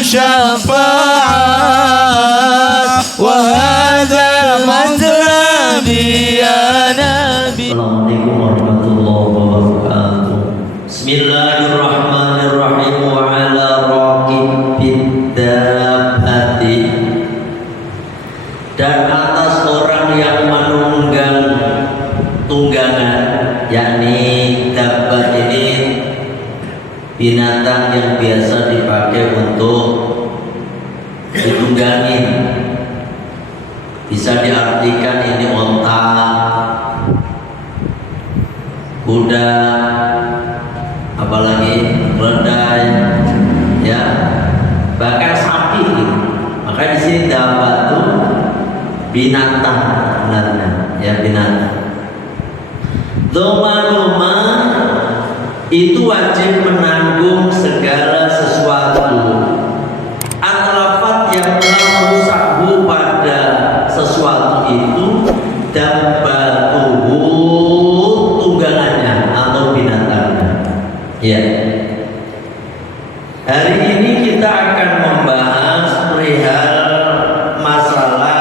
شفاعة وهذا مطلبي يا نبي. Assalamualaikum warahmatullahi wabarakatuh. Bismillahirrahmanirrahim. Wa ala raqibid dabbati, dan atas orang yang menunggang tunggangan, yakni dabbat ini binatang yang biasa dipakai untuk ditunggangi. Bisa diartikan ini onta, kuda, apalagi keledai, ya, bahkan sapi. Maka di sini dapat tuh binatang, benarnya, ya, binatang. Doma itu wajib menanggung segala sesuatu atlafat yang telah merusakhu pada sesuatu itu, dan batuhu tunggangannya atau binatangnya. Ya. Hari ini kita akan membahas perihal masalah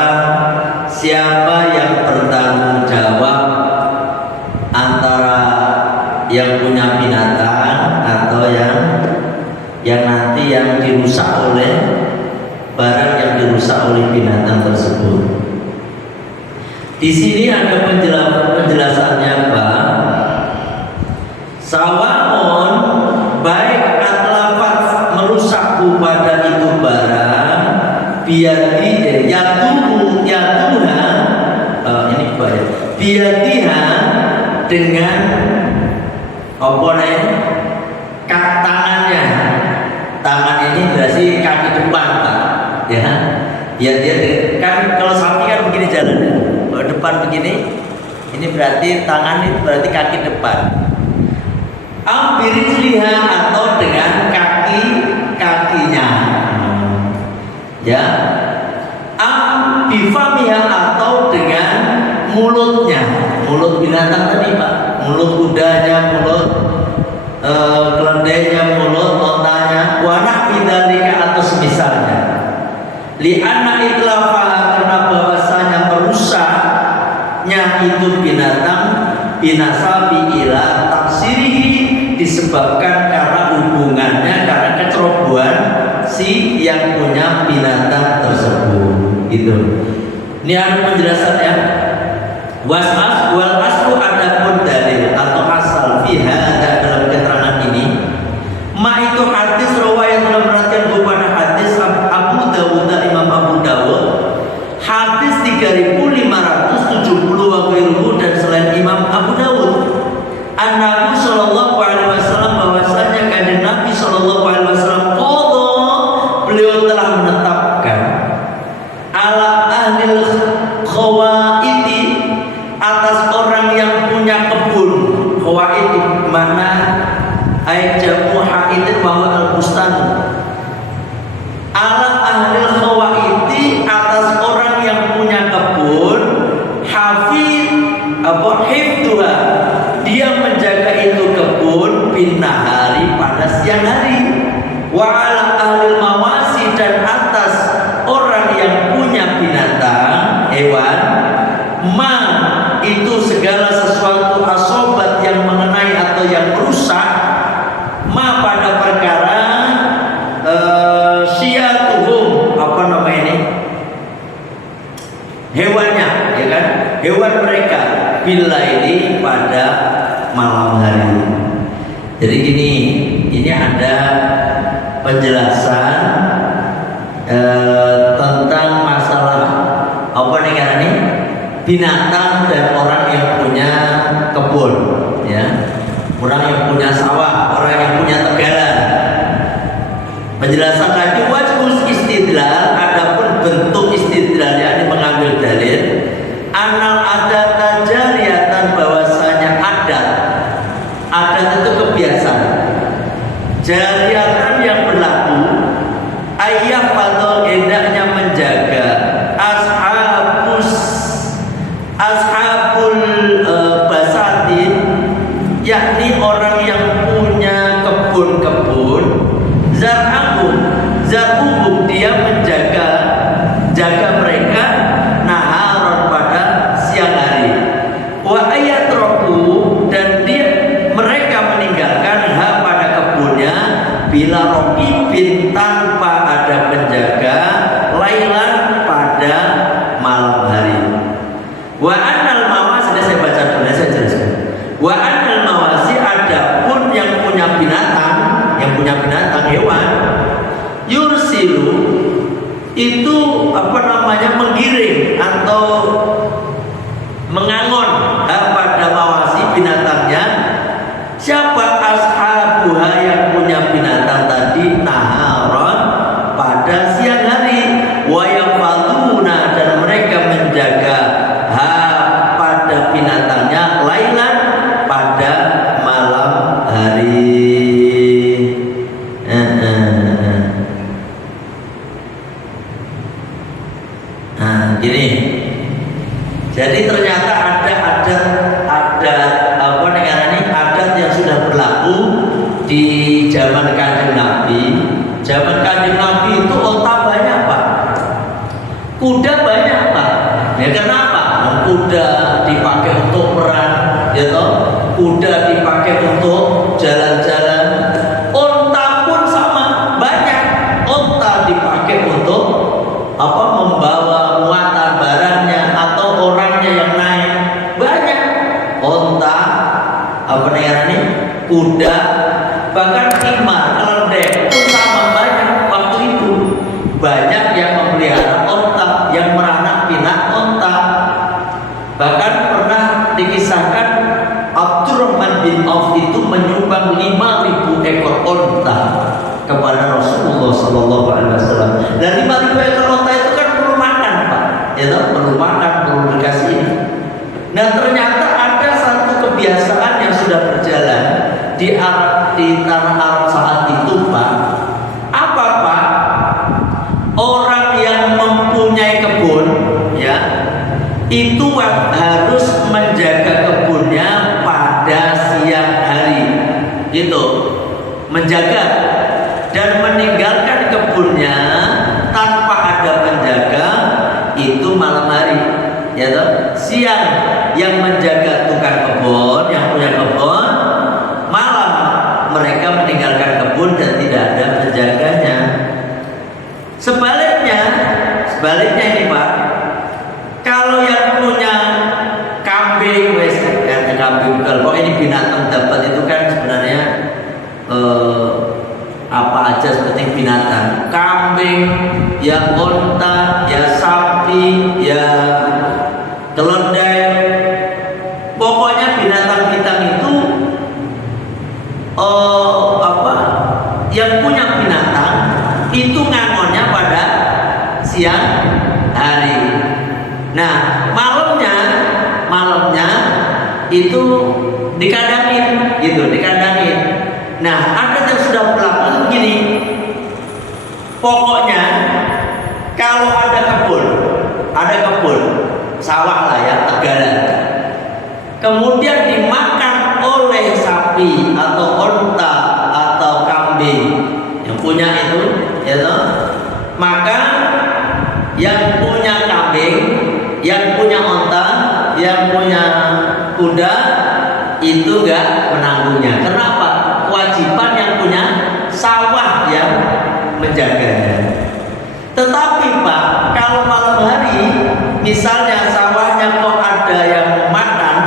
siapa yang bertanggung jawab antara yang punya binatang atau yang nanti yang dirusak oleh barang yang dirusak oleh binatang tersebut. Di sini ada penjelasannya, Pak. Sawaon, baik atlafat merusak pada itu barang, biadi yatuha, ini baik, biadiha dengan apa namanya, tangannya. Tangan ini berarti kaki depan, Pak, ya. Ya, dia kan kalau sapi kan begini jalannya, kalau depan begini, ini berarti tangan, itu berarti kaki depan. Ambirizliha, atau dengan kaki-kakinya, ya. Ambifamiha, atau dengan mulutnya, mulut binatang tadi, Pak, mulut kudanya, mulut keledainya, mulut ontanya, wanak bidalika, atau semisalnya. Li'anna itlafa, karena bahwasanya merusaknya itu binatang, binasabi ila taksirihi, disebabkan karena hubungannya, karena kecerobohan si yang punya binatang tersebut. Gitu. Ini ada penjelasannya. Wasas wal aslu, adapun dalil atau asal fiha dalam keterangan ini, ma itu hadis riwayat dalam perhatian kepada hadis Abu Dawud, Imam Abu Dawud, hadis 3570 wa ghairuhu, dan selain Imam Abu Dawud, an-Nabi sallallahu alaihi wasallam, bahwasanya kanjeng Nabi sallallahu alaihi wasallam qadha, beliau telah menetapkan ala ahlil khawaiti, atas orang yang punya kebun. Khawaiti mana ayat jamu haidin bahwa al-bustan. Ala ahlil khawaiti, atas orang yang punya kebun, hafid apa hifduha, dia menjaga itu kebun, bin nahari, pada siang hari. Wa ala ahlil mawasi, dan atas orang yang punya binatang, hewan, ma itu segala sesuatu asobat yang mengenai atau yang merusak, ma pada perkara syiatuhum, apa nama ini, hewannya, ya kan, hewan mereka, bila ini pada malam hari. Jadi gini, ini ada penjelasan tentang masalah apa nih ini, binatang dan orang yang punya kebun, ya, orang yang punya sawah, orang yang punya tegalan. Penjelasan lagi wajibus istidlal, adapun bentuk istidlalnya, ini mengambil dalil anal adat jariyatan, bahwasanya adat itu kebiasaan, jariyatan yang berlaku, ayah atau hendaknya menjaga ashabul basatin, yakni orang yang punya kebun-kebun, zar'u Wa annal mawasi, saya baca dulu, saya jelaskan. Wa annal mawasi, adapun yang punya binatang hewan, yursilu itu menggiring atau mengangon pada mawasi binatangnya. Siapa? Ashabuha, yang punya binatang tadi, naharon, pada siang hari, wa yafaluna, dan mereka menjaga pada binatangnya, lailan, pada malam hari. Nah, gini. Jadi ternyata ada adat yang sudah berlaku di zaman Kanjeng Nabi. Zaman Kanjeng Nabi itu onta banyak, Pak. Kuda banyak, Pak. Ya kenapa? Kuda dipakai untuk perang, ya toh? Kuda dipakai untuk jalan-jalan. Onta pun sama, banyak. Onta dipakai untuk membawa muatan barangnya atau orangnya yang naik. Banyak. Onta, kuda, bahkan himar, keledai pun sama, banyak. Waktu itu banyak yang memelihara onta, yang meranak pinak onta. Bahkan pernah dikisahkan Abdurrahman bin Auf itu menyumbang 5.000 ekor onta kepada Rasulullah SAW. Dan 5.000 ekor onta itu kan perlu makan, Pak. Ya toh, perlu makan, perlu dikasih. Nah, ternyata ada satu kebiasaan yang sudah berjalan di tanah Arab saat itu, Pak. Apa, Pak? Orang yang mempunyai kebun, ya, itu harus menjaga kebunnya pada siang hari, gitu, menjaga dan meninggalkan kebunnya tanpa ada penjaga itu malam hari, ya toh. Siang yang menjaga tukang kebun, yang punya kebun, malam mereka meninggalkan kebun dan tidak ada penjaganya. Sebaliknya ini, Pak, kalau yang punya kambing, kambing kalau ini binatang dapat itu kan sebenarnya apa aja seperti binatang, kambing, ya onta, ya sapi, ya keledai, pokoknya binatang-binatang itu yang punya binatang itu ngangonnya pada siang hari. Nah, malamnya itu dikandangin, gitu, dikandangin. Nah, ada yang sudah berlaku begini. Pokoknya kalau ada kebun, sawah lah ya, tegalan. Kemudian dimakan oleh sapi atau onta atau kambing yang punya itu, ya toh, maka yang punya kambing, yang punya onta, yang punya kuda itu enggak menanggungnya. Kenapa? Kewajiban yang punya sawah yang menjaganya. Tetapi, Pak, kalau malam hari misalnya sawahnya kok ada yang makan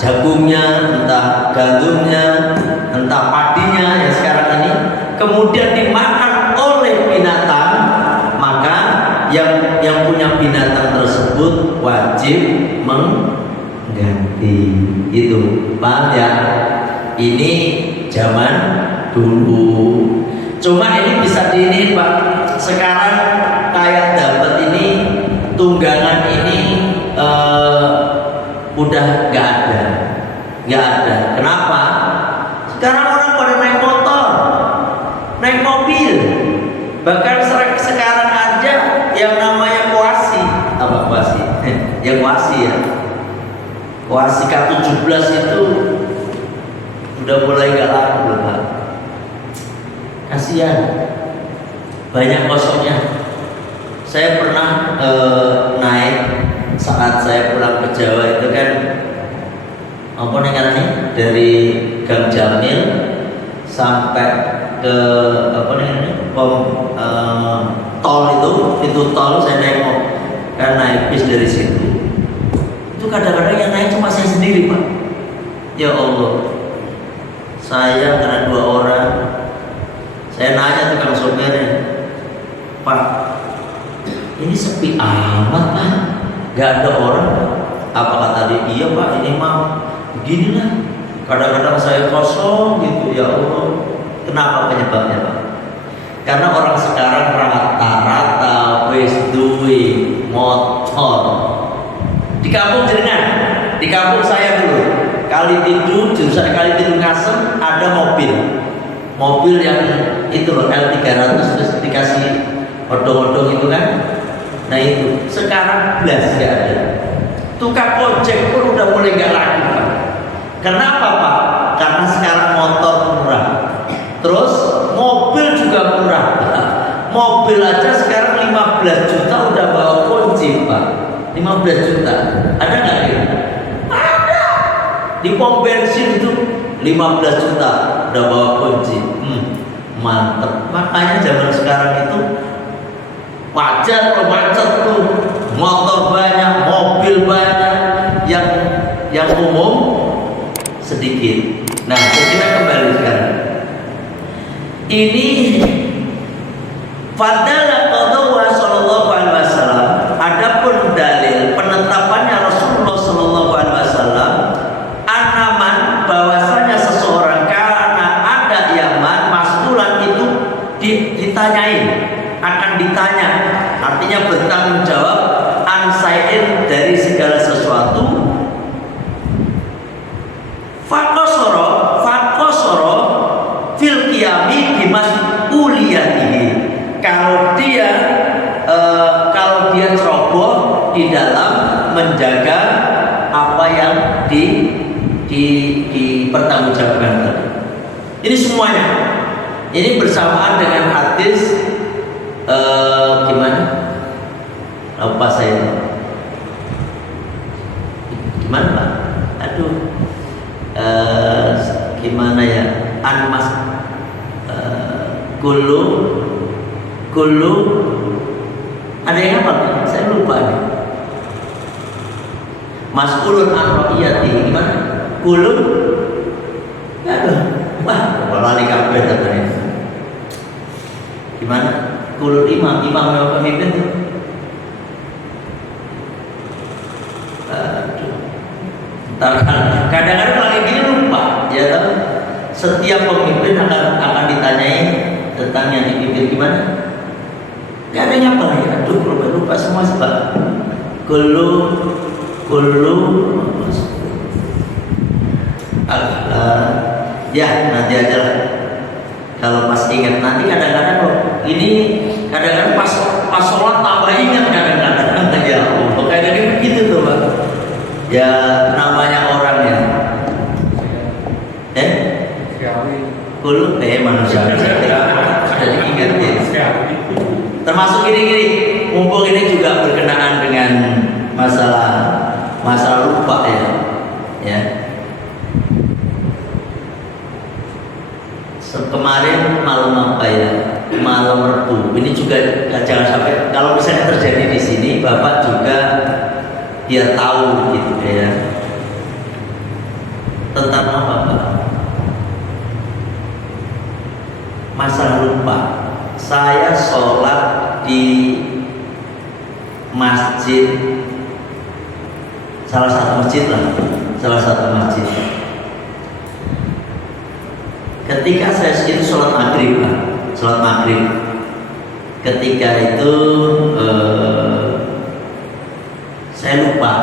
jagungnya, entah gandumnya, entah padinya yang sekarang ini, kemudian dimakan oleh binatang, maka yang punya binatang tersebut wajib mengganti. Itu, paham ya? Ini zaman dulu. Cuma ini bisa diini, Pak. Sekarang kayak dapat ini, tunggangan ini udah nggak ada. Kenapa? Sekarang orang pada naik motor, naik mobil, bahkan sekarang aja yang namanya kuasi, apa kuasi? Ya kuasi ya. Kuasi K17 itu udah mulai nggak laku, Pak. Kasihan, banyak kosongnya. Saya pernah naik saat saya pulang ke Jawa itu kan, apa namanya, dari Gang Jamil sampai ke apa namanya, tol itu tol, saya naik bis dari situ. Itu kadang-kadang yang naik cuma saya sendiri, Pak. Ya Allah, saya karena 2 orang. Saya nanya tukang sopirnya, Pak, ini sepi amat, Pak, gak ada orang. Apa kata dia? Iya Pak, ini mah beginilah. Kadang-kadang saya kosong gitu. Ya Allah, kenapa penyebabnya, Pak? Karena orang sekarang rata-rata wis duwe motor. Di kampung jenengan, di kampung saya dulu, jurusan Kali Tidur Ngasem ada mobil yang itu loh, L300 terus dikasih odong-odong itu kan. Nah itu sekarang belas gak ada. Tukang ojek pun udah mulai gak laku, Pak. Kenapa, Pak? Karena sekarang motor murah, terus mobil juga murah. Mobil aja sekarang 15 juta udah bawa kunci, Pak. 15 juta. Ada nggak ya? Ada. Di pom bensin itu 15 juta udah bawa kunci. Mantep. Makanya zaman sekarang itu wajar kalau macet tuh, motor banyak, mobil banyak, yang umum sedikit. Nah, kita kembali sekarang. Ini fadala qadwa sallallahu alaihi wasallam. Adapun dalil penetapannya Rasulullah sallallahu alaihi wasallam anaman, bahwasanya seseorang karena ada yaman mas'ulan itu ditanyain, akan ditanya, artinya bertanggung jawab ansai'in dari segala sesuatu. Fakosoro fil qiyami bimas'uliyatihi. Kalau dia ceroboh di dalam menjaga apa yang dipertanggungjawabkan. Ini semuanya. Ini bersamaan dengan hadis gimana? Lupa saya. Gimana, Pak? Aduh. Gimana ya? Anmas Kulu ada yang apa? Saya lupa nih. Mas'ulun an ra'iyati. Gimana? Kulu? Aduh. Wah, lali kabeh tadi. Gimana? Kulu imam yang pemimpin tuh. Aduh. Kadang-kadang lagi gini lupa, ya kan? Setiap pemimpin akan ditanyai tentang yang dipimpin gimana? Gak ada yang apa ya? Aduh, lupa semua sebab. Kulu ya nanti aja lah. Kalau pas ingat nanti kadang-kadang kok ini kadang-kadang pas sholat tambah ingat kadang-kadang ya Allah. Kayak begitu tuh, Pak. Ya namanya orang ya. Kulu manusia. Jadi ingat ya. Termasuk gini, mumpung ini juga berkenaan dengan masalah lupa ya. Kemarin malam apa ya? Malam Rebu. Ini juga jangan sampai kalau misalnya terjadi di sini, Bapak juga dia tahu gitu ya. Tentang apa, Pak? Masalah lupa. Saya sholat di masjid, salah satu masjid. Ketika saya itu sholat maghrib, ketika itu saya lupa.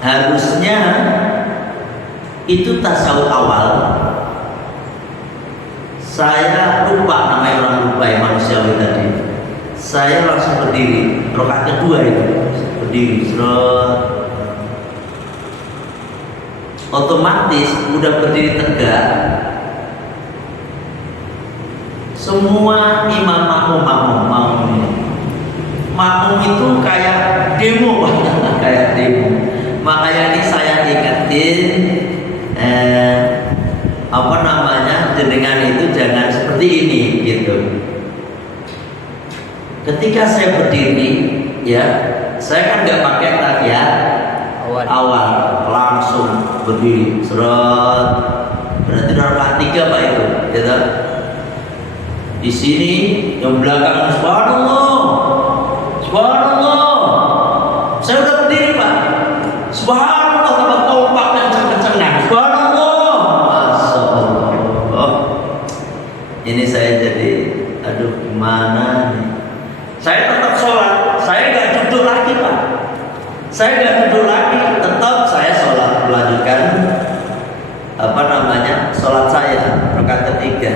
Harusnya itu tasawuf awal. Saya lupa, namanya orang lupa ya, manusiawi tadi. Saya langsung berdiri, rakaat kedua itu berdiri, otomatis udah berdiri tegak. Semua imam makmum itu kayak demo, kayak demo. Makanya ini saya ingetin jenengan itu jangan seperti ini gitu. Ketika saya berdiri ya, saya kan nggak pakai tahiyat awal langsung berdiri seret. Berarti rakaat 3 Pak itu, ya. Di sini yang belakang subhanallah. Subhanallah. Saya udah berdiri Pak. Subhanallah, tambah kompak kenceng-kencengan. Subhanallah. Masyaallah. Ini saya jadi aduh gimana nih. Saya tetap sholat. Saya nggak duduk lagi Pak. Saya nggak duduk lagi. Tetap saya sholat, melanjutkan sholat saya rakaat ketiga.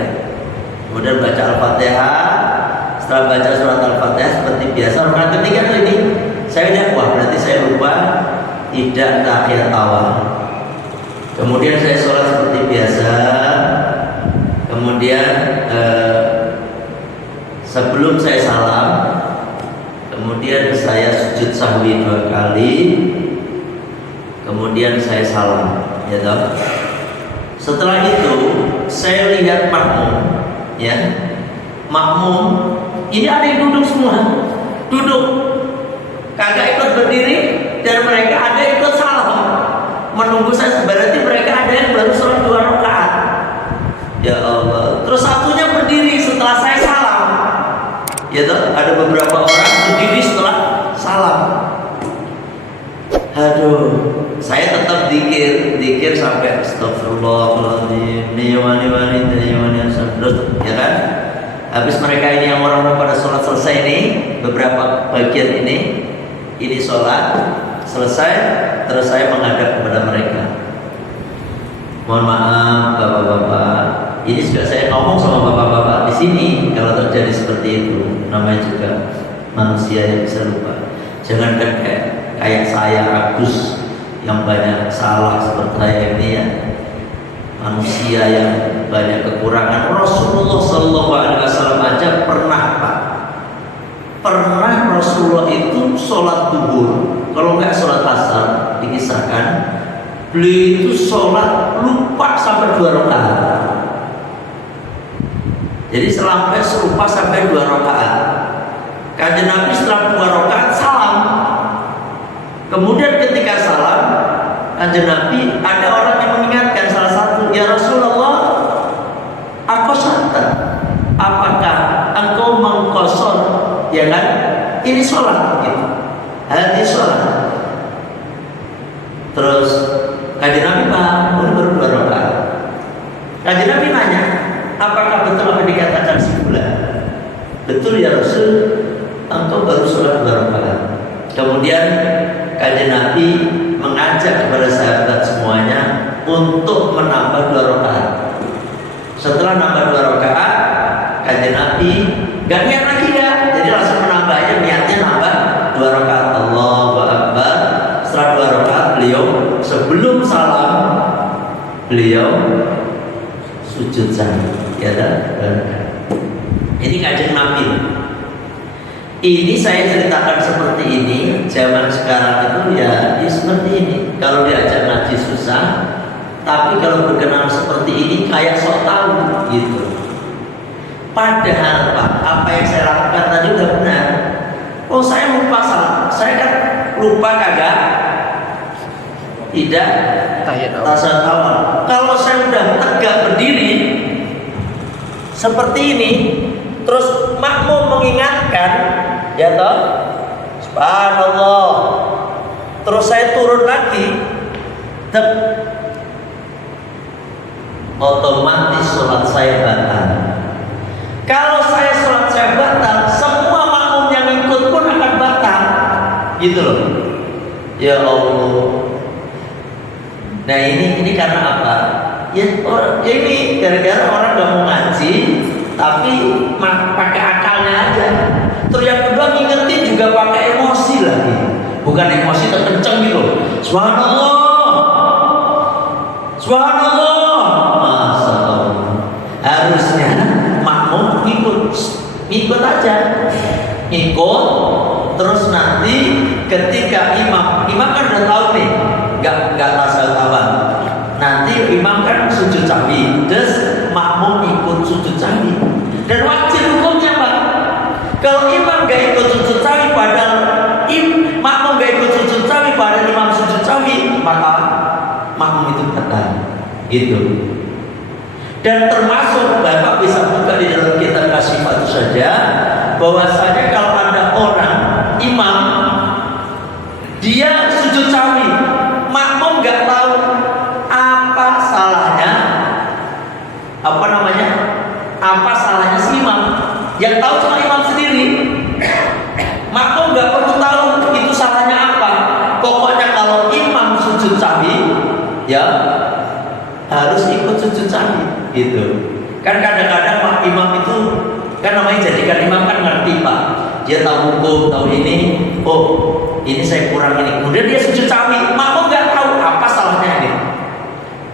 Kemudian baca Al-Fatihah. Setelah baca surat Al-Fatihah seperti biasa rakaat ketiga ini saya lihat, wah berarti saya lupa tidak tahiyat awal. Kemudian saya sholat seperti biasa. Kemudian sebelum saya salam, kemudian saya sujud sahwi 2 kali. Kemudian saya salam, ya toh. Setelah itu saya lihat makmum, ya. Makmum ini ada yang duduk semua, duduk, kagak ikut berdiri, dan mereka ada yang ikut salam, menunggu saya. Berarti mereka ada yang baru sholat 2 rakaat. Ya Allah. Terus satunya berdiri setelah saya salam, ya toh. Ada beberapa orang berdiri setelah salam. Aduh, saya tetap dikir sampai astagfirullahaladzim, terus, ya kan? Habis mereka ini yang orang pada sholat selesai nih, beberapa bagian ini sholat selesai, terus saya menghadap kepada mereka. Mohon maaf bapak-bapak, ini juga saya ngomong sama bapak-bapak di sini. Kalau terjadi seperti itu, namanya juga manusia yang bisa lupa. Jangan kayak saya Agus yang banyak salah seperti saya ini, ya. Manusia yang banyak kekurangan. Rasulullah SAW aja pernah Pak, pernah Rasulullah itu sholat duhur, kalau nggak sholat asar, dikisahkan beliau itu sholat lupa sampai 2 rakaat. Jadi lupa sampai 2 rakaat. Kanjeng Nabi setelah 2 rakaat salam. Kemudian ketika salam, Kanjeng Nabi ada orang yang mengingatkan salah satu, ya Rasulullah, aku santai. Apakah engkau mengkosor, ya kan? Ini sholat, gitu. Hati sholat. Terus Kanjeng Nabi bangun baru 2 rakaat. Kanjeng Nabi nanya, apakah betul apa dikatakan si fulan? Betul ya Rasul, engkau baru sholat 2 rakaat. Kemudian Kanjeng Nabi mengajak kepada sahabat semuanya untuk menambah 2 rakaat. Setelah nambah 2 rakaat, Kanjeng Nabi gak niat lagi ya, jadi langsung menambah aja, niatnya nambah 2 rakaat. Allahu Akbar. Setelah 2 rakaat beliau sebelum salam beliau sujud sahwi, ya kan? Ini Kanjeng Nabi. Ini saya ceritakan seperti ini. Zaman sekarang itu ya seperti ini. Kalau diajak ngaji susah, tapi kalau berkenan seperti ini kayak sok tahu gitu. Padahal Pak, apa yang saya lakukan tadi udah benar. Oh saya lupa salah. Saya kan lupa kagak tidak tasawuf awal. Kalau saya udah tegak berdiri seperti ini, terus makmum mengingatkan, ya toh, subhanallah. Terus saya turun lagi, otomatis sholat saya batal. Kalau saya sholat saya batal, semua makmum yang ikut pun akan batal, gitu loh. Ya Allah. Nah ini karena apa? Ya ini gara-gara orang gak mau ngaji, tapi pakai akalnya aja. Terus yang kedua ngingetin juga pakai emosi lagi, bukan emosi terkenceng gitu. Subhanallah, subhanallah, masyaallah. Harusnya makmum ikut aja, ikut. Terus nanti ketika imam kan udah tahu nih, nggak tasawuf awal. Nanti imam kan sujud sahwi, terus makmum ikut sujud sahwi. Dan wajib hukumnya Pak, kalau imam gak ikut sujud sahwi padahal makmum gak ikut sujud sahwi padahal imam sujud sahwi, maka makmum itu batal. Gitu. Dan termasuk Bapak bisa buka di dalam kitab Kasifat saja, bahwasanya kalau ada orang imam dia sujud sawi, makmum nggak tahu apa salahnya, apa salahnya si imam, yang tahu cuma imam sendiri. Makmum nggak perlu tahu itu salahnya apa. Pokoknya kalau imam sujud sawi, ya harus ikut sujud sawi. Gitu. Kan kadang-kadang Pak Imam itu kan namanya jadikan imam kan ngerti Pak. Dia tahu hukum, tahu ini. Oh, ini saya kurang ini. Kemudian dia sujud sawi. Makmum nggak tahu apa salahnya ini.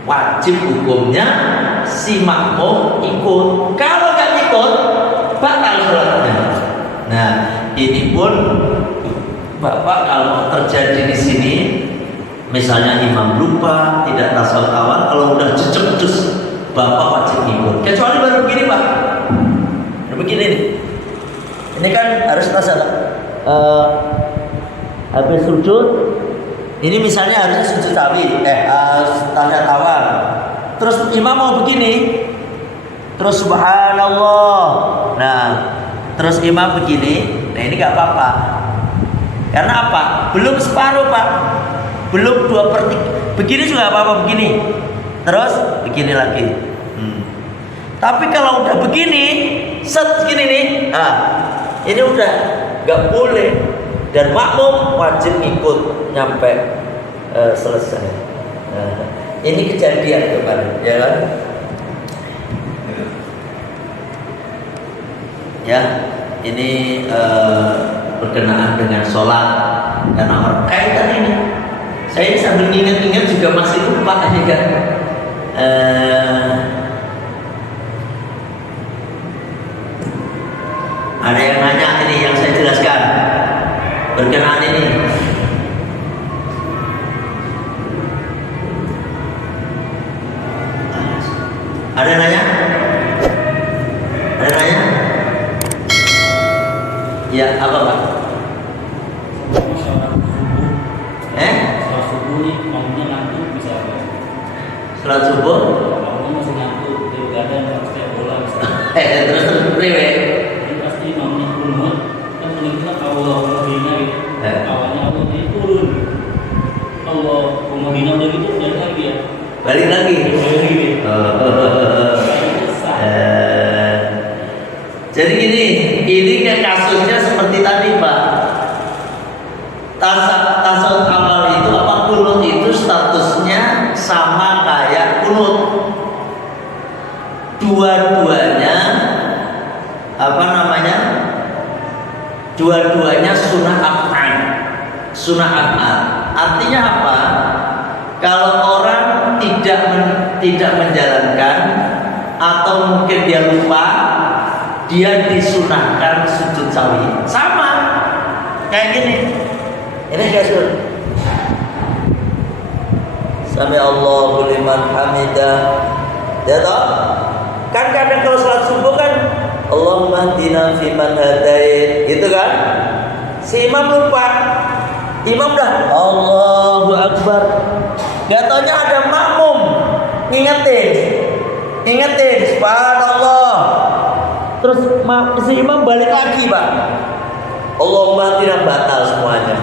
Wajib hukumnya si makmum ikut. Kalau nggak ikut, batal sholatnya. Nah, ini pun Bapak kalau terjadi di sini, misalnya imam lupa, tidak tasawuf awal, kalau udah jejak Bapak wajib ikut. Kecuali baru begini Pak. Begini nih. Ini kan harus tasawuf. Habis sujud, ini misalnya harusnya sujud sawi, tanda tawar. Terus imam mau begini, terus subhanallah. Nah, terus imam begini. Nah ini nggak apa-apa. Karena apa? Belum separuh Pak. Belum 2/3. Begini juga apa-apa begini. Terus begini lagi. Tapi kalau udah begini, set gini nih, ini udah nggak boleh. Dan makmum wajib ikut nyampe selesai. Ini kejadian kemarin, ya kan? Ya, ini berkenaan dengan sholat dan nomor kaitan ini. Saya sambil ingat-ingat juga masih lupa ini kan. Ada yang nanya ini yang saya jelaskan berkenaan ini. Ada yang nanya? Ada yang nanya? Ya, apa Pak? Sholat subuh nih, makmumnya ngantuk bisa apa? Sholat subuh? Makmumnya masih ngantuk, dia begadang harus kayak bola bisa. Terus priwe? Ini pasti makmumnya kunut, kan kunutnya Allah Muhina gitu. Awalnya Allah dia turun. Allah Muhina udah gitu, balik lagi ya. Balik lagi. Jadi ini kayak kasusnya seperti tadi Pak. Tasawuf awal itu apa kunut itu statusnya sama kayak kunut. Dua-duanya Dua-duanya sunnah af'al. Sunnah af'al. Artinya apa? Kalau orang tidak menjalankan atau mungkin dia lupa, dia disunahkan sujud sawi. Sama kayak gini. Ini kasus. Sami Allahu liman hamidah. Ya toh? Kan kadang kalau salat subuh kan Allahumma hdina fiman hadait, gitu kan? Si imam lupa. Imam dah Allahu Akbar. Gak taunya ada makmum Ingetin subhanallah. Terus si imam balik lagi Pak. Allahumma tidak batal semuanya.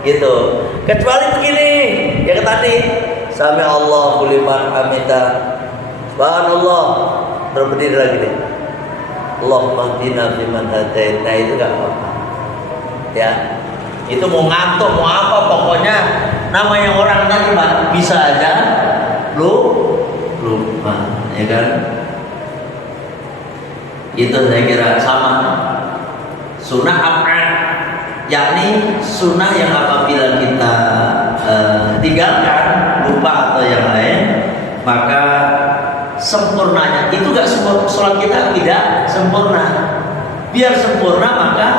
Gitu. Kecuali begini, ya tadi sami Allahu liman hamidah. Subhanallah. Terus berdiri lagi nih. Allahumma hdina fiman hadait. Nah itu gak apa-apa. Ya. Itu mau ngantuk mau apa pokoknya namanya orang tadi Pak bisa aja lupa, ya kan? Itu saya kira sama. Sunnah af'al, yakni sunnah yang apabila kita tinggalkan, lupa atau yang lain, maka sempurnanya itu gak sempurna, sholat kita tidak sempurna. Biar sempurna maka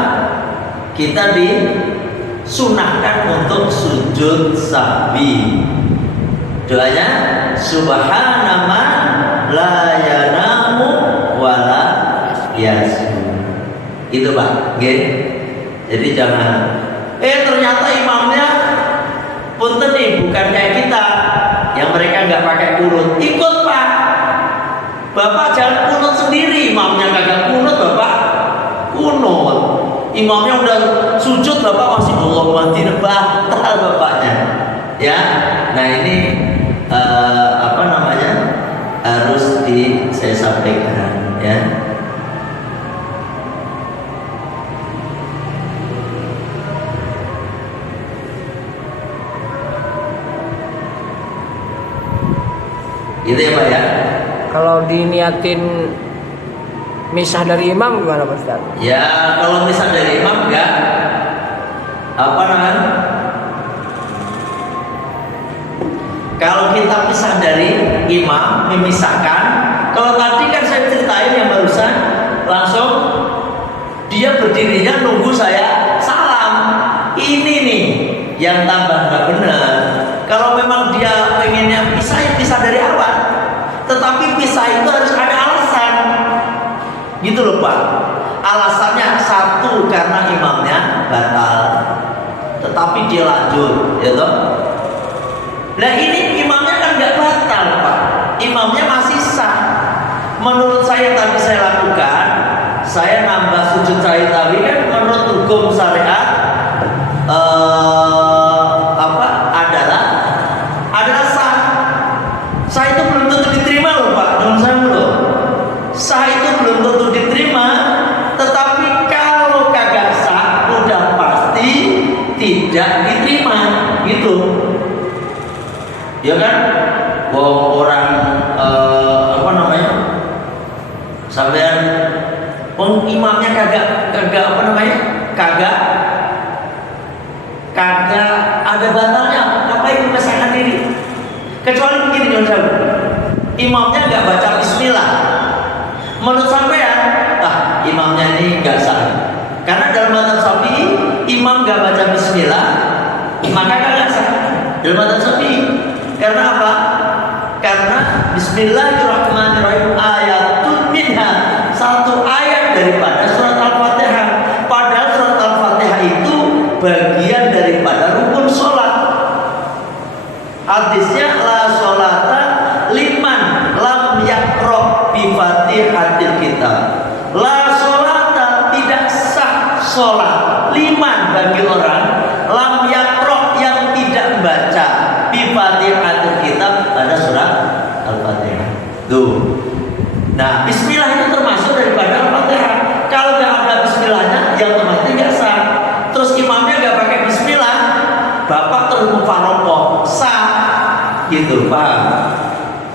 kita disunahkan untuk sujud sahwi. Doanya subhana man la yanamu wala yasu. Itu Pak, okay? Jadi jangan ternyata imamnya punten nih mereka nggak pakai kunut. Ikut Pak. Bapak jangan kunut sendiri, imamnya kagak kunut, Bapak kunut. Imamnya udah sujud, Bapak masih Allahumma tina batal bapaknya. Ya, nah ini apa namanya harus saya sampaikan ya. Gitu ya Pak ya. Kalau diniatin misah dari imam gimana Pak Ustaz? Ya kalau misah dari imam enggak apa namanya? Kalau kita pisah dari imam, memisahkan. Kalau tadi kan saya ceritain yang barusan, langsung dia berdirinya nunggu saya salam. Ini nih yang tambah nggak benar. Kalau memang dia pengennya pisah, ya pisah dari awal. Tetapi pisah itu harus ada alasan. Gitu loh Pak. Alasannya satu karena imamnya batal, tetapi dia lanjut, ya toh. Nah ini imamnya kan nggak batal Pak, imamnya masih sah. Menurut saya tadi saya lakukan, saya nambah sujud saya tadi kan menurut hukum syariat adalah sah. Sah itu belum tentu diterima loh Pak, jangan saya loh. Sah itu belum tentu diterima, tetapi kalau kagak sah udah pasti tidak diterima, gitu. Ya kan, orang apa namanya, sampean imamnya kagak apa namanya, kagak ada batalnya, ngapain memisahkan diri? Kecuali begini Nyonya, imamnya nggak baca Bismillah, menurut sampean, imamnya ini nggak sah. Karena dalam mazhab Syafi'i, imam nggak baca Bismillah, maka kagak sah. Dalam mazhab Syafi'i. Karena apa? Karena Bismillahirrahmanirrahim ayatun minha, satu ayat daripada surat Al-Fatihah. Padahal surat Al-Fatihah itu bagian daripada rukun sholat. Hadisnya la sholata liman lam yaqra bi fatihatil kitab. La sholata, tidak sah sholat liman bagi orang lam yaqra yang tidak membaca bi fatihatil kitab pada surat Al-Fatihah. Tuh. Nah, bismillah itu termasuk daripada Al-Fatihah. Kalau nggak ada bismillahnya, yang otomatis nggak sah. Terus imamnya nggak pakai bismillah, bapak terus mufarokoh, sah, gitu Pak.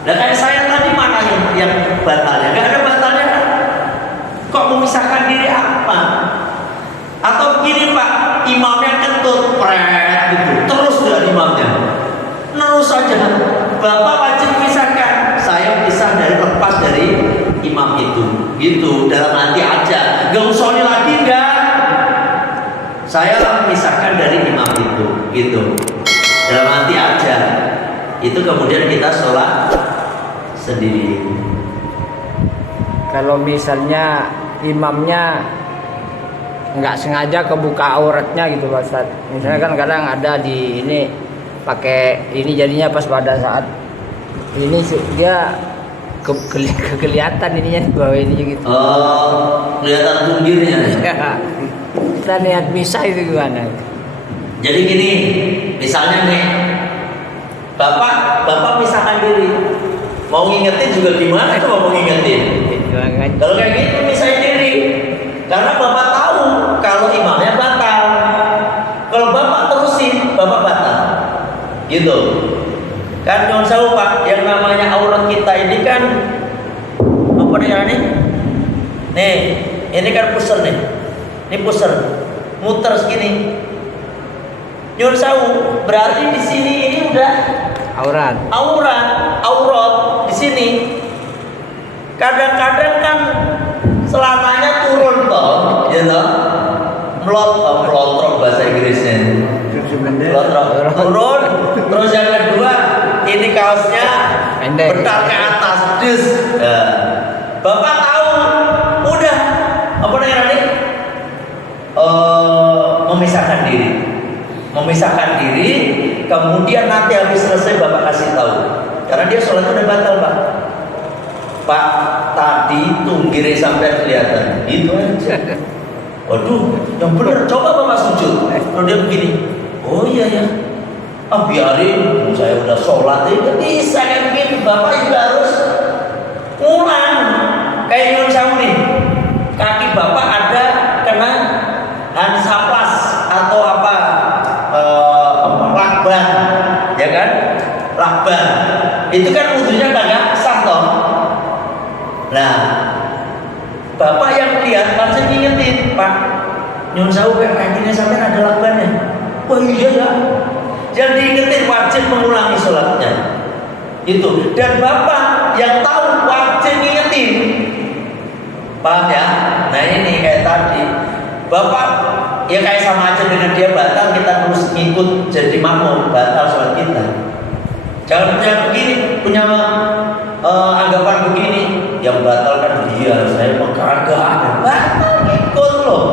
Dan kayak saya tadi mana yang batalnya? Nggak ada batalnya kan? Kok memisahkan diri apa? Atau begini Pak, imamnya kentut, pret, gitu, terus dari imamnya. Terus saja, bapak wajib pisahkan. Saya pisah dari lepas dari imam itu, gitu. Dalam hati aja, gak usah lagi enggak. Saya pisahkan dari imam itu, gitu. Dalam hati aja. Itu kemudian kita sholat sendiri. Kalau misalnya imamnya nggak sengaja kebuka auratnya gitu Pak Ustaz. Misalnya kan kadang ada di ini pakai ini, jadinya pas pada saat ini dia kelihatan ininya di bawah ini gitu. Oh, kelihatan tunggirnya. Kita niat misah itu gimana? Jadi gini, misalnya nih, bapak pisahkan diri. Mau ngingetin juga gimana coba mau ngingetin? Kalau kayak gitu misahin diri. Karena bapak tahu kalau imamnya batal. Kalau bapak terusin, bapak batal. Gitu. Kan jangan salah Pak, yang namanya aurat kita ini kan apa nih? Nih, ini kan pusar nih. Ini pusar. Muter segini. Nyun sawu, berarti di sini ini udah aurat di sini. Kadang-kadang kan selatanya turun toh, ya toh. Melotrok bahasa Inggrisnya. Melotrok turun, terus yang kedua ini kaosnya bentar ke atas, dus. Bapak tahu, udah apa namanya? Memisahkan diri, kemudian nanti habis selesai bapak kasih tahu karena dia sholatnya udah batal Pak. Pak, tadi tunggirnya sampai kelihatan, itu aja. Waduh, yang bener, coba Bapak sujud. Kalau dia begini, oh iya ya, biarin, saya udah sholat, itu bisa kan begitu. Bapak juga harus ngulang. Kayak Nyun Sewu nih, kaki Bapak ada kena hansaplas atau apa, lakban, ya kan? Lakban, itu kan wudunya kagak sah toh. Nah, Bapak yang lihat langsung ngingetin, Pak, Nyun Sewu kakinya sampai ada lakbannya. Wah iya ya. Yang diingetin wajib mengulangi sholatnya. Itu. Dan Bapak yang tahu wajib ngingetin. Paham ya? Nah ini kayak tadi. Bapak ya kayak sama aja dengan dia batal, kita terus ngikut jadi makmum, batal sholat kita. Jangan punya begini, punya anggapan begini, yang batal kan dia, saya mah kagak ada. Batal ikut loh.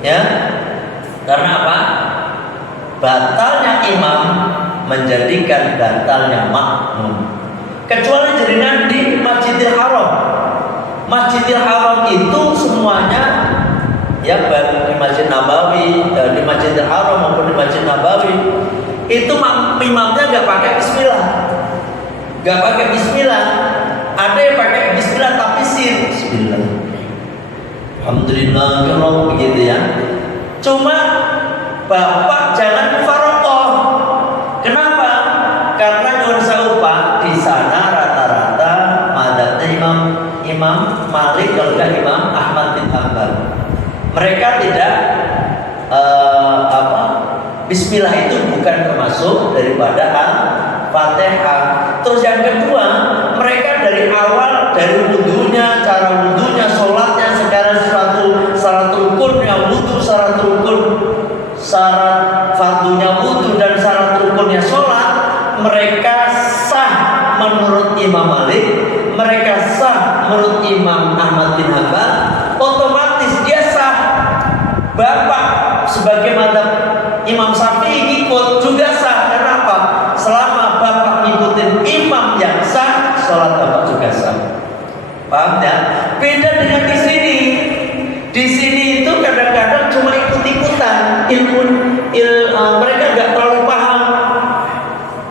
Ya. Karena apa? Batalnya imam menjadikan batalnya makmum. Kecuali jaringan di Masjidil Haram. Masjidil Haram itu semuanya ya baik di Masjid Nabawi, di Masjidil Haram maupun di Masjid Nabawi itu imamnya nggak pakai bismillah. Nggak pakai bismillah. Ada yang pakai bismillah tapi sir. Bismillah. Alhamdulillah kalau begitu ya. Cuma Bapak jangan mufaroqah. Kenapa? Karena Nyun Sewu Pak, di sana rata-rata madzhabnya Imam Malik kalau enggak Imam Ahmad bin Hanbal. Mereka tidak Bismillah itu bukan termasuk daripada Al-Fatihah. Terus yang kedua, mereka dari awal dari wudunya, cara wudunya, sholatnya sekarang syarat rukunnya wudu, syarat rukun, syarat fardunya wudu dan syarat rukunnya sholat, mereka sah menurut Imam Malik, mereka sah menurut Imam Ahmad bin Hanbal, otomatis dia sah. Bapak sebagai madzhab Imam Syafi'i ikut juga sah. Kenapa? Selama Bapak ngikutin imam yang sah, sholat Bapak juga sah. Paham ya? Beda dengan di sini. Di sini itu kadang-kadang cuma ikut-ikutan mereka nggak terlalu paham.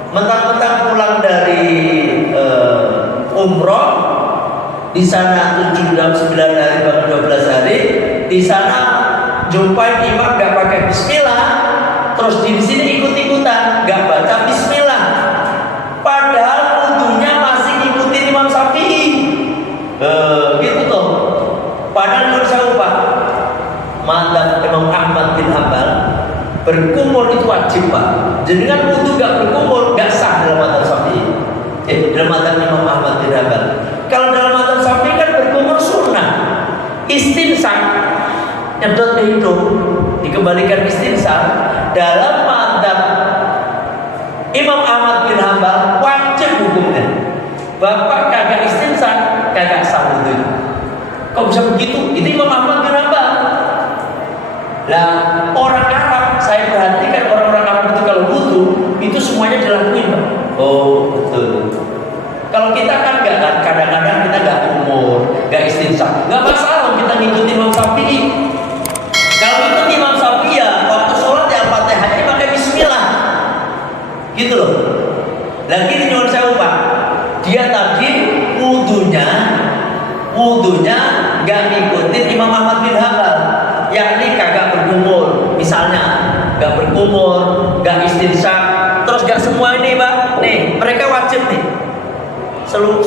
Mentang-mentang pulang dari umroh, di sana 7 dan 9 hari bahkan 12 hari, di sana jumpai imam nggak pakai bismillah, terus di sini ikut-ikutan nggak baca bismillah, padahal wudunya masih ngikutin Imam Syafi'i. Gitu tuh. Padahal Nyun Sewu Pak, madzhab Imam Ahmad bin Hanbal berkumur itu wajib Pak. Jadi kan wudu nggak berkumur nggak sah dalam madzhab Syafi'i. Dalam madzhab Imam Ahmad bin Hanbal. Kalau dalam madzhab Syafi'i kan berkumur sunnah. Istinsaq nyedot ke hidung dikembalikan istinsaq. Dalam madzhab Imam Ahmad bin Hanbal wajib hukumnya. Bapak kagak istinsaq kagak sah wudu. Kok bisa begitu? Itu Imam Ahmad bin Hanbal. Lah orang Arab, saya perhatikan orang-orang Arab itu kalau wudu itu semuanya dilakuin Pak. Oh betul. Kalau kita kan nggak kan, kadang-kadang kita nggak umur, nggak istinsaq, nggak masalah kita ngikutin Imam Syafi'i. Kalau ikut Imam Syafi'i ya waktu sholat ya Al-Fatihahnya pakai bismillah, gitu loh. Lagi ini Nyun Sewu Pak, dia tadi wudunya nggak ngikutin Imam Ahmad bin Hanbal, yakni kagak berkumur, misalnya nggak berkumur, nggak istinsaq, terus nggak semua ini Pak. Nih mereka wajib nih. Seluruh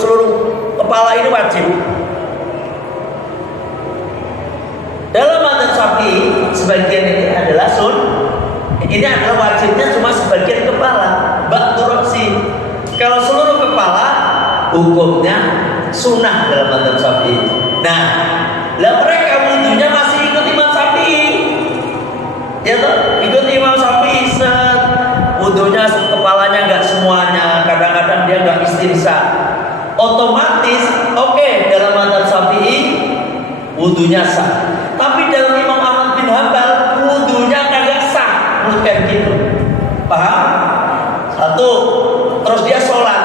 kepala ini wajib. Dalam madzhab Syafi'i sebagian ini adalah ini adalah wajibnya cuma sebagian kepala, ba'du ra'si. Kalau seluruh kepala hukumnya sunnah dalam madzhab Syafi'i. Nah, lah mereka wudunya masih ikut Imam Syafi'i. Ya toh, ikut Imam Syafi'i wudunya kepalanya enggak semuanya, kadang-kadang dia enggak istinsaq. Otomatis oke, dalam madzhab Syafi'i wudunya sah. Tapi dalam Imam Ahmad bin Hanbal wudunya kagak sah, menurut kayak gitu. Paham? Satu, terus dia sholat.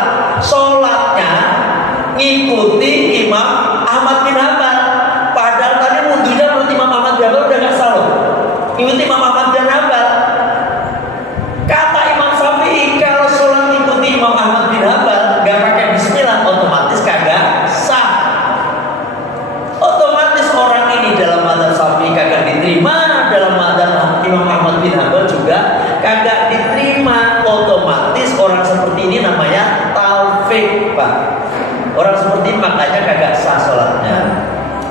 seperti makanya kagak sah sholatnya.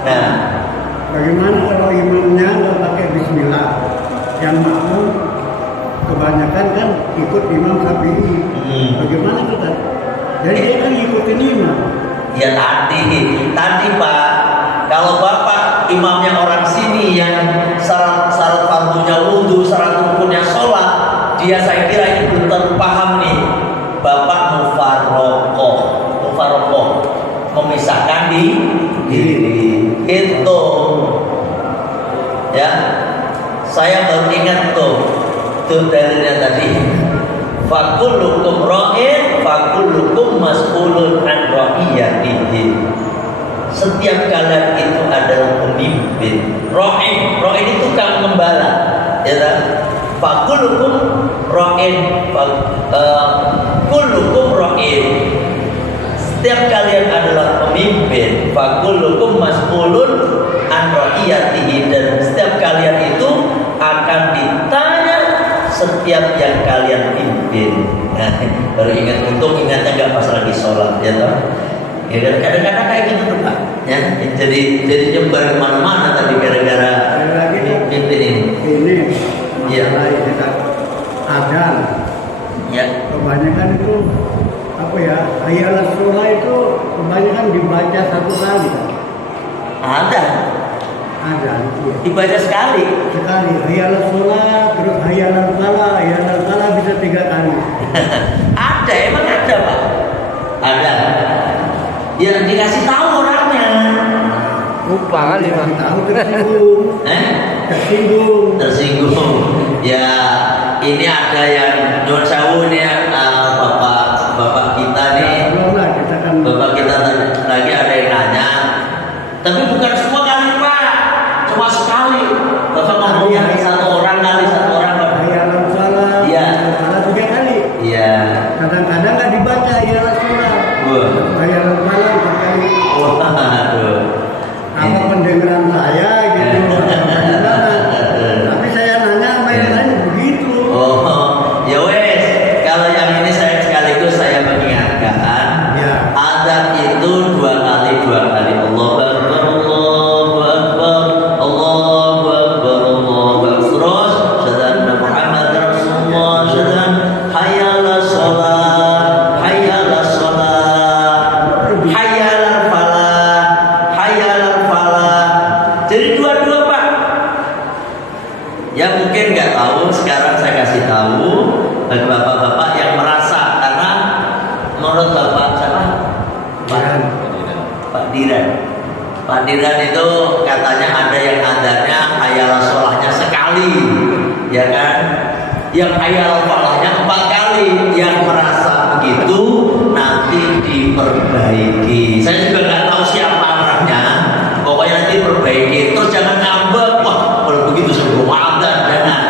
Nah, Bagaimana kalau imamnya nggak pakai bismillah? Yang makmum kebanyakan kan ikut Imam Syafi'i. Bagaimana kita? Jadi dia kan ikutin imam. ya tadi Pak, kalau Bapak imamnya orang sini yang syarat fardunya wudhu, syarat rukunnya sholat, dia saya kira ini belum tentu paham nih. Bapak mufarokoh, memisahkan diri itu, ya. Saya baru ingat tuh dalilnya tadi. Fakullukum ra'in, fakullukum mas'ulun an ra'iyatihi. Setiap kalian itu adalah pemimpin. Ra'in itu tukang gembala, ya kan? Fakullukum ra'in, kullukum ra'in. Setiap kalian adalah pemimpin. Fakullukum mas'ulun an ra'iyatihi, dan setiap kalian itu akan ditanya setiap yang kalian pimpin. Nah, baru ingatnya nggak pas lagi sholat, ya toh? Ya kadang-kadang kayak gitu tuh Pak. Ya, jadi nyebar kemana-mana tadi gara-gara pimpin ini. Ini masalah kita adzan. Ya. Kebanyakan itu apa ya? Hayal sholat itu kebanyakan dibaca satu kali. Ada. Adzan itu Dibaca sekali. hayal sholat, terus hayal salah bisa 3 kali. Ada, emang ada Pak. Ada. Ya dikasih tahu orangnya. Lupa kali Pak. Tahu Tersinggung. Ya ini ada yang nyuwun sewu nih bapak kita nih. Bapak kita lagi ada yang nanya. Tapi bukan semua kali Pak. Cuma sekali. Bapak ngomongnya satu orang kali. Hayalan salah. Iya. Salah 3 kali. Iya. Kadang-kadang nggak dibaca hayalan sholat. Hayalan salah 4 kali. Waduh. Apa pendengaran saya gitu. Tapi saya nanya sama yang lain begitu. Oh, ya wes. Kalau yang ini saya sekaligus saya mengingatkan. Ya. Adzan itu 2 kali. Allahu Akbar, Allahu Akbar, Allahu Akbar, Allahu Akbar. Terus syahadu Muhammad Rasulullah, syahadu hayyalas shalah, hayyalas shalah, hayyalan falah. Jadi dua-dua Pak. Ya mungkin nggak tahu, sekarang saya kasih tahu bagi bapak-bapak yang merasa, karena menurut bapak siapa? Pak Diran itu katanya ada yang adanya hayal sholahnya sekali, ya kan? Yang hayal falahnya 4 kali. Yang merasa begitu nanti diperbaiki. Saya juga nggak tahu siapa orangnya. Pokoknya nanti perbaiki. Terus jangan ngambek. Wah, kalau begitu sebelum adzan jangan.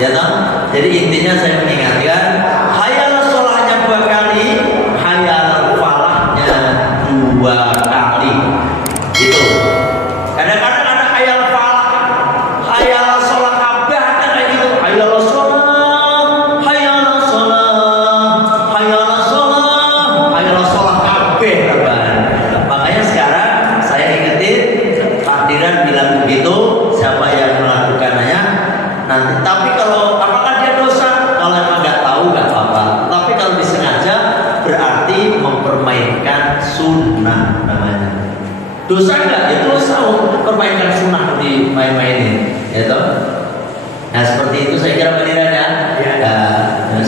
Ya toh? Jadi intinya saya mengingatkan, hayal sholahnya 2 kali, hayal falahnya 2 kali. Itu. Kadang-kadang ada hayal falah, hayal sholat kabeh ada kayak gitu. Hayal sholat, hayal sholat, hayal sholat, hayal sholat kabeh kan. Makanya sekarang saya ingetin, Pak Diran bilang begitu, siapa yang melakukannya nanti. Tapi kalau apakah dia dosa? Kalau emang nggak tahu nggak apa-apa. Tapi kalau disengaja berarti mempermainkan sunnah namanya. Dosa enggak? Ya dosa, permainkan sunnah dimain-mainin, ya toh? Nah seperti itu saya kira Pak Diran ya. Nah,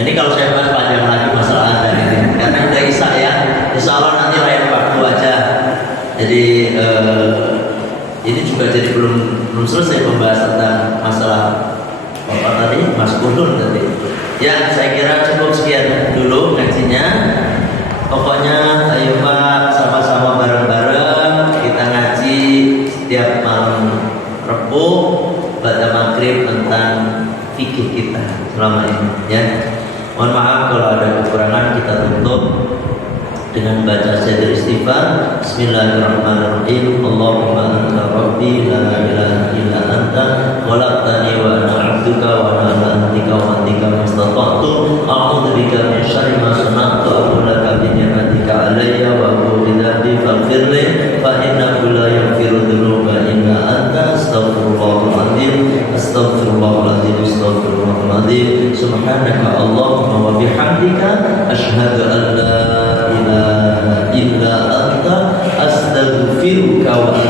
ini kalau saya bahas panjang lagi masalah adzan ini, karena udah Isya ya. Insya Allah nanti lain waktu aja. Jadi ini juga jadi belum selesai membahas tentang masalah apa tadi, Mas Kudun tadi. Ya saya kira cukup sekian dulu ngajinya. Pokoknya ayo Pak, sama-sama bareng-bareng kita ngaji setiap malam Rabu pada maghrib tentang fikih kita selama ini ya. Mohon maaf kalau ada kekurangan, kita tutup dengan baca syahadat istighfar. Bismillahirrahmanirrahim. Allahumma anta rabbi la ilaha illa anta khalaqtani wa ana 'abduka wa ana 'ala ahdika wa wa'dika mastata'tu a'udzu bika min syarri ma sana'tu. Allah.